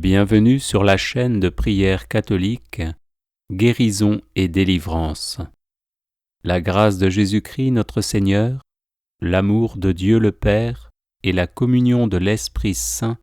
Bienvenue sur la chaîne de prière catholique Guérison et délivrance. La grâce de Jésus-Christ notre Seigneur, l'amour de Dieu le Père et la communion de l'Esprit Saint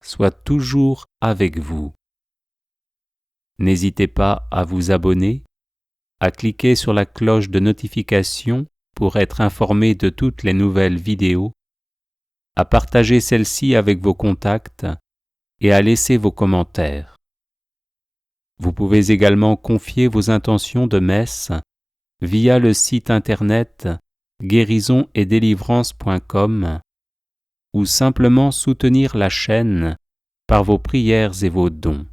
soient toujours avec vous. N'hésitez pas à vous abonner, à cliquer sur la cloche de notification pour être informé de toutes les nouvelles vidéos, à partager celle-ci avec vos contacts et à laisser vos commentaires. Vous pouvez également confier vos intentions de messe via le site internet guérisonetdélivrance.com ou simplement soutenir la chaîne par vos prières et vos dons.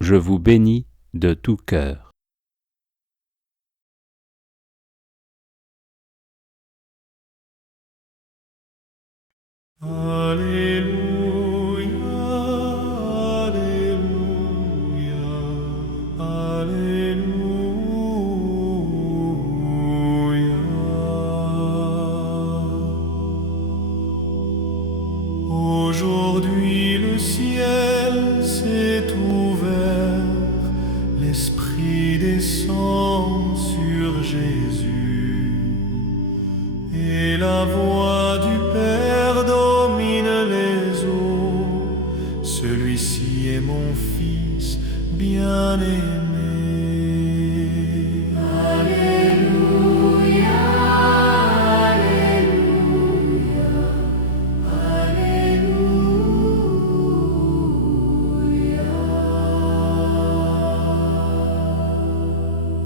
Je vous bénis de tout cœur. Alléluia, Alléluia, Alléluia. Aujourd'hui le ciel s'est ouvert, l'Esprit descend sur Jésus, et la voix du Père domine les eaux. Celui-ci est mon Fils bien-aimé. Alléluia, Alléluia, Alléluia.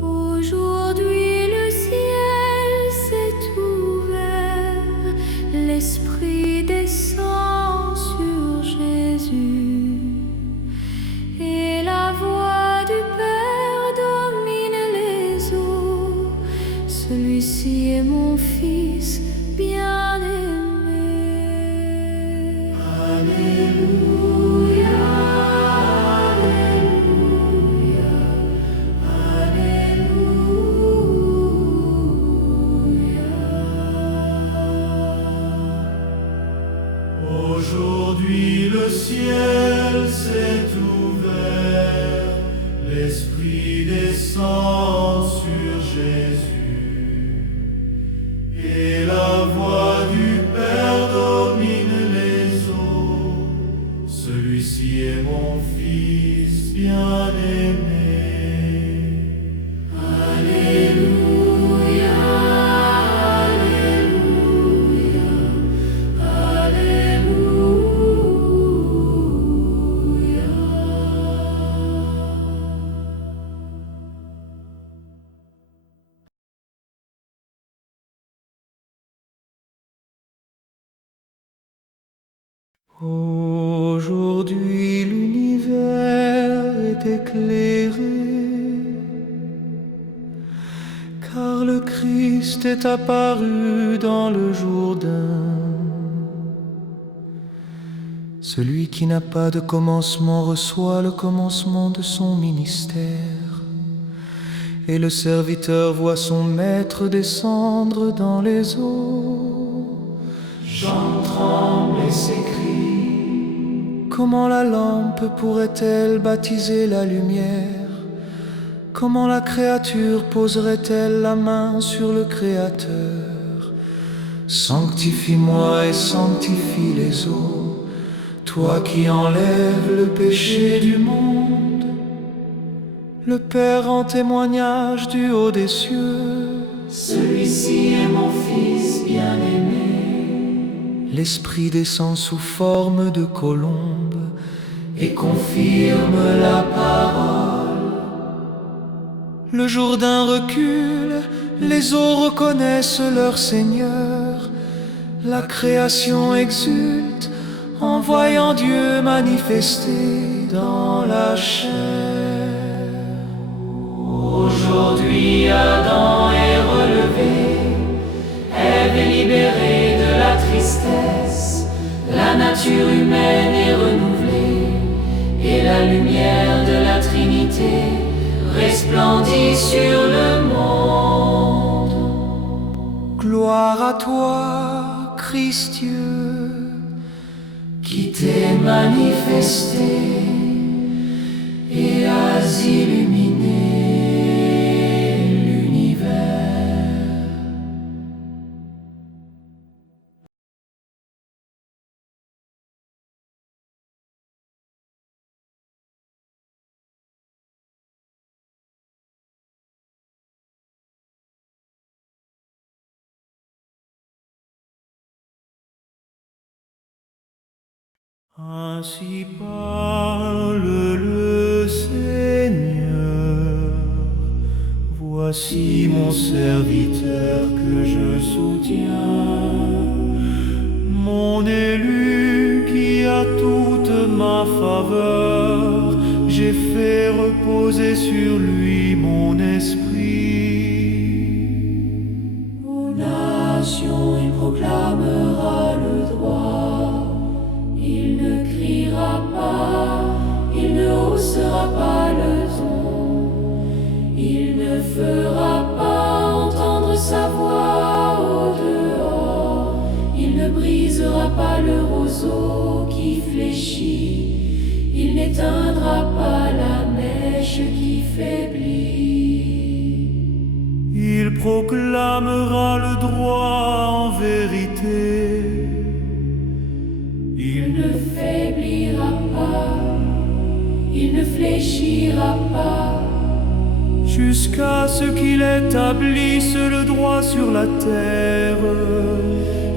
Aujourd'hui le ciel s'est ouvert, l'Esprit descend sur Jésus, et la voix du Père domine les eaux. Celui-ci est mon Fils bien-aimé. Alléluia, Alléluia, Alléluia. Aujourd'hui le ciel s'est ouvert, l'Esprit descend sur Jésus, et la voix du Père domine les eaux. Celui-ci est mon Fils bien-aimé. Alléluia, Alléluia, Alléluia. Aujourd'hui l'univers est éclairé, car le Christ est apparu dans le Jourdain. Celui qui n'a pas de commencement reçoit le commencement de son ministère, et le serviteur voit son maître descendre dans les eaux. Jean tremble et s'écrie: comment la lampe pourrait-elle baptiser la lumière? Comment la créature poserait-elle la main sur le Créateur? Sanctifie-moi et sanctifie les eaux, toi qui enlèves le péché du monde. Le Père rend témoignage du haut des cieux: celui-ci est mon Fils bien-aimé. L'Esprit descend sous forme de colombe et confirme la parole. Le Jourdain recule, les eaux reconnaissent leur Seigneur. La création exulte en voyant Dieu manifesté dans la chair. Aujourd'hui Adam est relevé, Ève est libérée de la tristesse, la nature humaine est renouvelée, et la lumière de la Trinité resplendit sur le monde. Gloire à toi, Christ Dieu, qui t'es manifesté Ainsi parle le Seigneur. Voici mon serviteur que je soutiens, mon élu qui a toute ma faveur. J'ai fait reposer sur lui mon esprit. Aux nations, il proclamera le droit. Il ne criera pas, il ne haussera pas le ton. Il ne fera pas entendre sa voix au dehors. Il ne brisera pas le roseau qui fléchit. Il n'éteindra pas la mèche qui faiblit. Il proclamera le droit en vérité. Il ne faiblira pas, il ne fléchira pas, Jusqu'à ce qu'il établisse le droit sur la terre.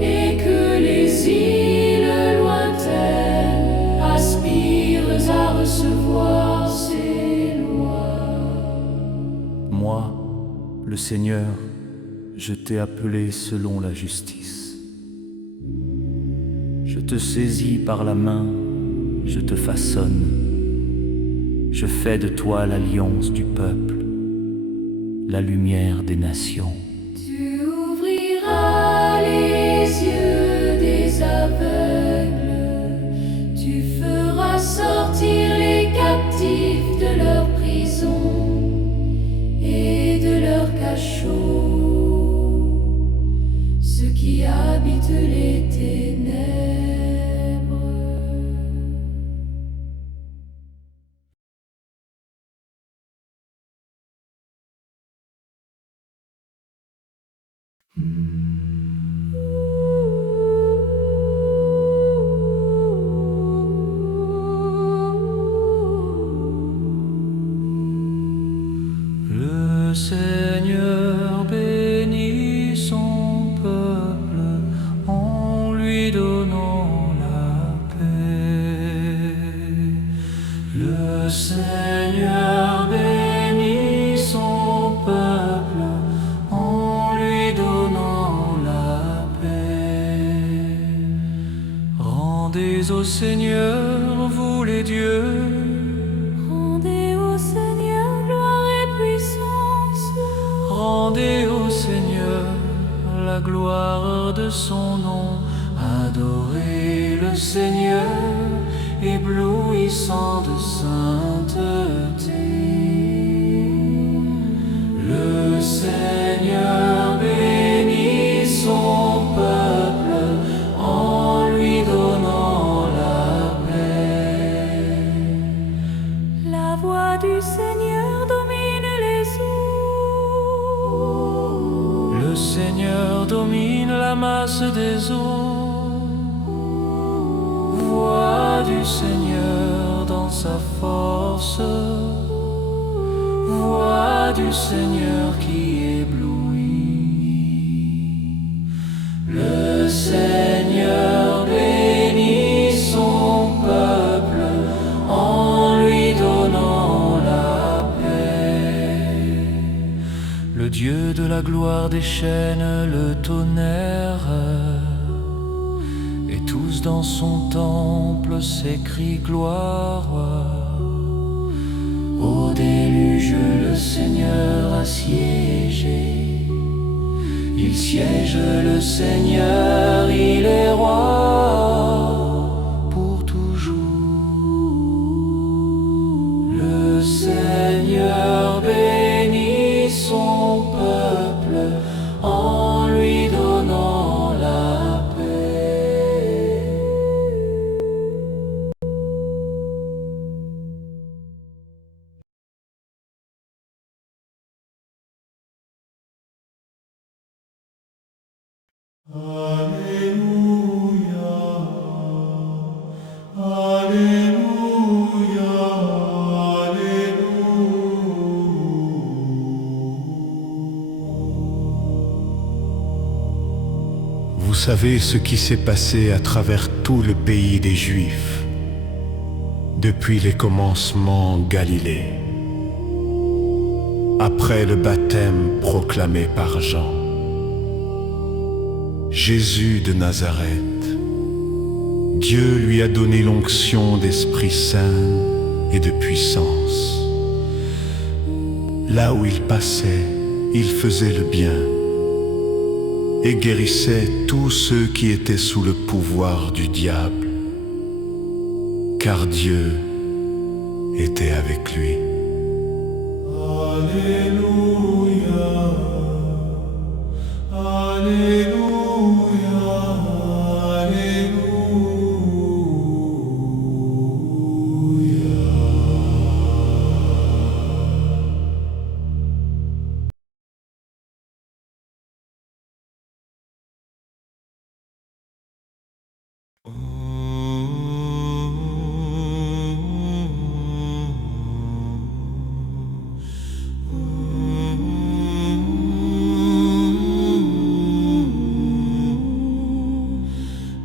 et que les îles lointaines aspirent à recevoir ses lois. Moi, le Seigneur, je t'ai appelé selon la justice. Je te saisis par la main, je te façonne. Je fais de toi l'alliance du peuple, la lumière des nations. Tu ouvriras les yeux des aveugles, tu feras sortir les captifs de leur prison et de leur cachot, ceux qui habitent les ténèbres. Le Seigneur bénit son peuple en lui donnant la paix. Le Seigneur bénit son peuple en lui donnant la paix. Rendez au Seigneur, vous les dieux. Rendez au Seigneur gloire et puissance. Rendez au Seigneur la gloire de son nom. Adorez le Seigneur, éblouissant de sainteté. Le Seigneur bénit son peuple en lui donnant la paix. La voix du Seigneur domine les eaux. Le Seigneur domine la masse des eaux. Voix du Seigneur dans sa force. Voix du Seigneur qui éblouit. Le Seigneur bénit son peuple en lui donnant la paix. Le Dieu de la gloire déchaîne le tonnerre, et tous dans son temple s'écrient gloire. Au déluge, le Seigneur a siégé. Il siège, le Seigneur, il est roi pour toujours. Le Seigneur bénit son peuple en lui donnant la paix. Alléluia, Alléluia, Vous savez ce qui s'est passé à travers tout le pays des Juifs. depuis les commencements Galilée, après le baptême proclamé par Jean. Jésus de Nazareth, Dieu lui a donné l'onction d'Esprit Saint et de puissance. Là où il passait, il faisait le bien et guérissait tous ceux qui étaient sous le pouvoir du diable, car Dieu était avec lui. Alléluia, Alléluia, Alléluia.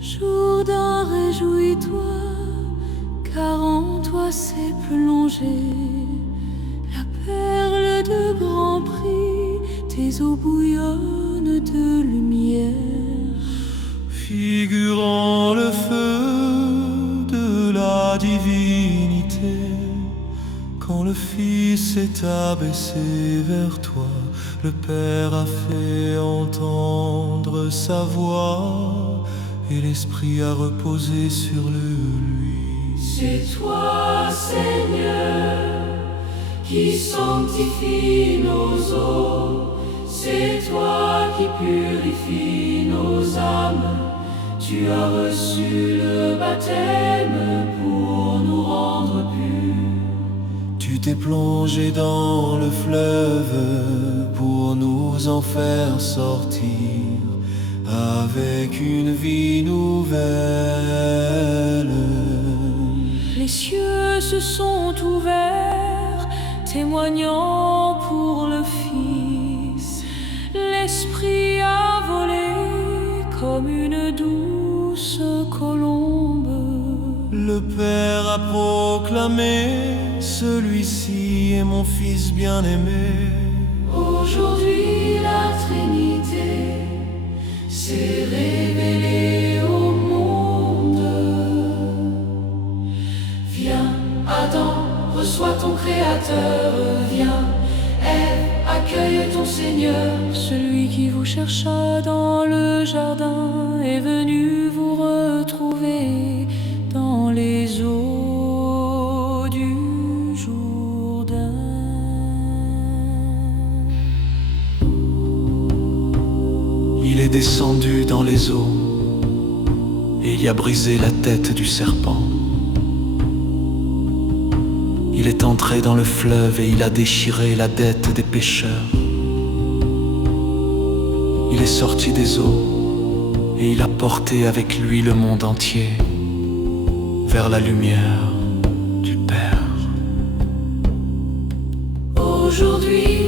Jourdain, réjouis-toi, car en toi s'est plongée la perle de grand prix. Tes eaux bouillonnent de lumière, Figurant le feu de la divinité, quand le Fils s'est abaissé vers toi, le Père a fait entendre sa voix, et l'Esprit a reposé sur lui. c'est toi, Seigneur, qui sanctifie nos eaux, c'est toi qui purifie nos âmes. Tu as reçu le baptême pour nous rendre purs. Tu t'es plongé dans le fleuve pour nous en faire sortir avec une vie nouvelle. Les cieux se sont ouverts, témoignant pour le Fils. L'Esprit a volé comme une douce colombe. Le Père a proclamé, celui-ci est mon Fils bien-aimé. Aujourd'hui la Trinité s'est révélée au monde. Viens, Adam, reçois ton Créateur. Viens, Ève, accueille ton Seigneur. Celui qui vous chercha dans le jardin est venu vous retrouver dans les eaux du Jourdain. Il est descendu dans les eaux et il y a brisé la tête du serpent. Il est entré dans le fleuve et il a déchiré la dette des pécheurs. Il est sorti des eaux et il a porté avec lui le monde entier vers la lumière du Père. Aujourd'hui